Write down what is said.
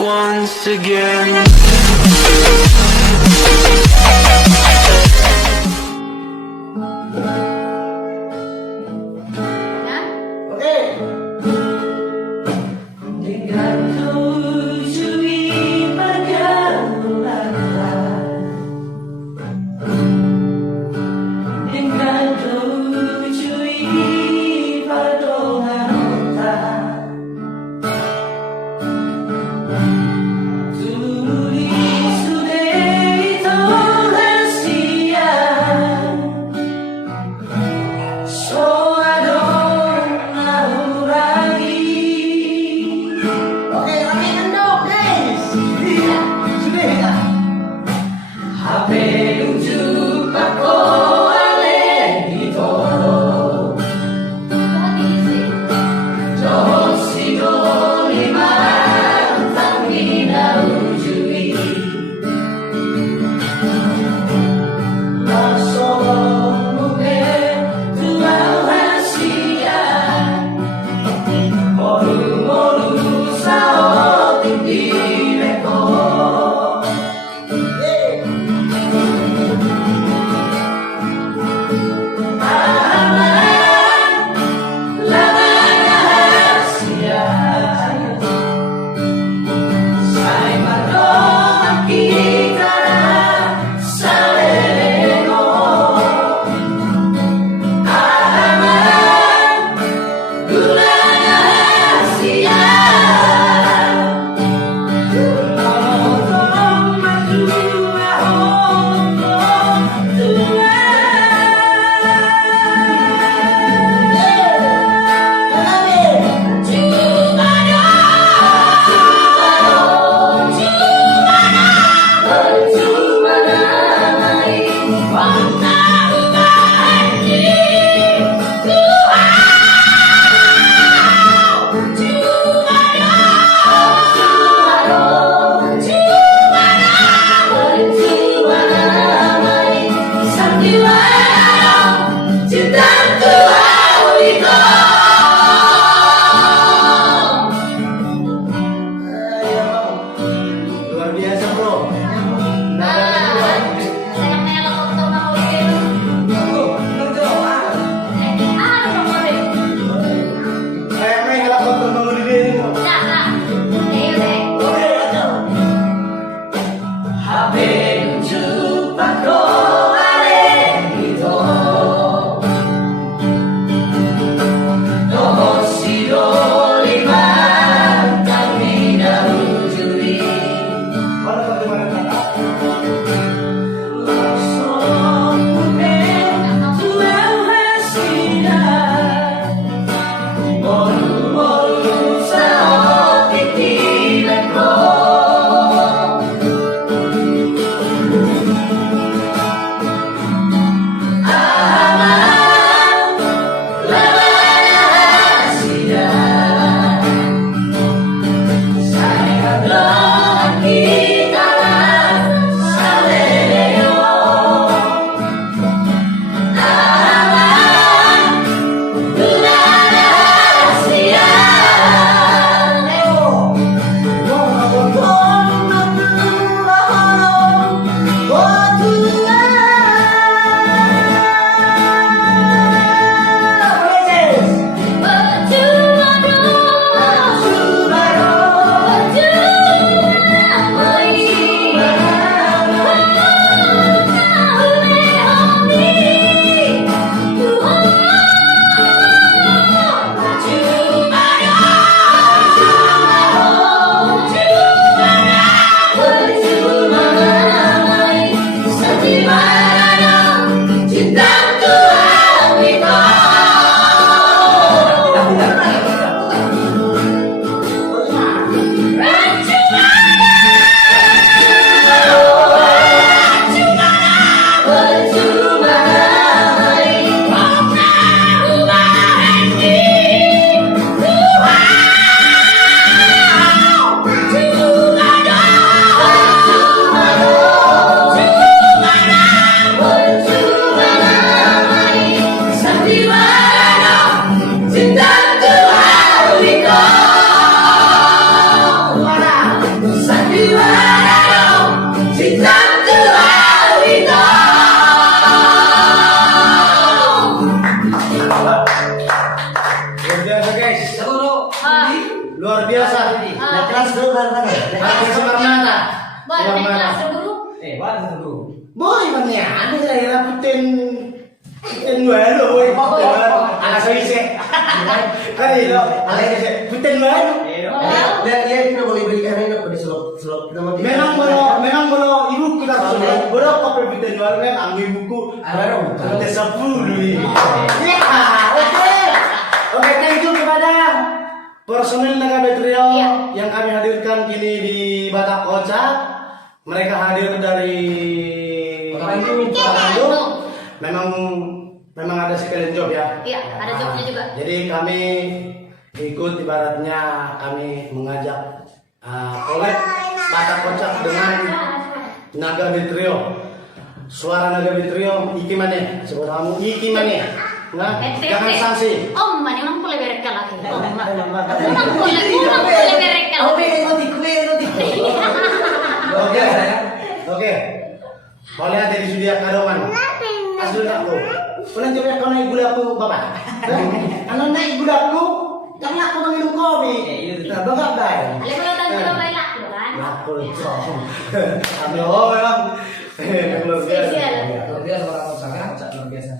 once again. Dengan tujui pergaulan, dengan tujui perdomaan, tulis sudah Sumarnata. Baru naik kelas dulu. Wala dulu. Boy man ya, ano kaya putin walo boy. Alas ise. Kanino? Alas ise. Putin walo. Dia kita boleh beli karena ini selop kita mau. Memang bolo ibu kita sudah bolo kopi putin walo memang ibuku. Ada 10 ini. Ya, oke. Oke, thank you kepada personil Naga Betrio yang kami hadirkan kini di Batak Kocak. Mereka hadir dari Kota Bandung. Memang ada sekalian job ya. Iya, ada jobnya juga. Jadi kami ikut ibaratnya kami mengajak kolek Batak Kocak dengan Naga Betrio. Suara Naga Betrio iki mana? Sebut kamu iki mana? Nah, jangan sanksi. Om, mana emang boleh berekal lagi. Emang boleh berekal. Oke. Boleh ada di studio kadoman. Asal aku. Pulang coba kau naik gula aku, Bapak. Kalau naik gula aku, jangan aku minum kopi. Kita bangga baik. Ale kalau tanggal baik lah, kan? Aku cong. Aduh, memang. Luar biasa. Spesial. Luar biasa orang Kocak, luar biasa.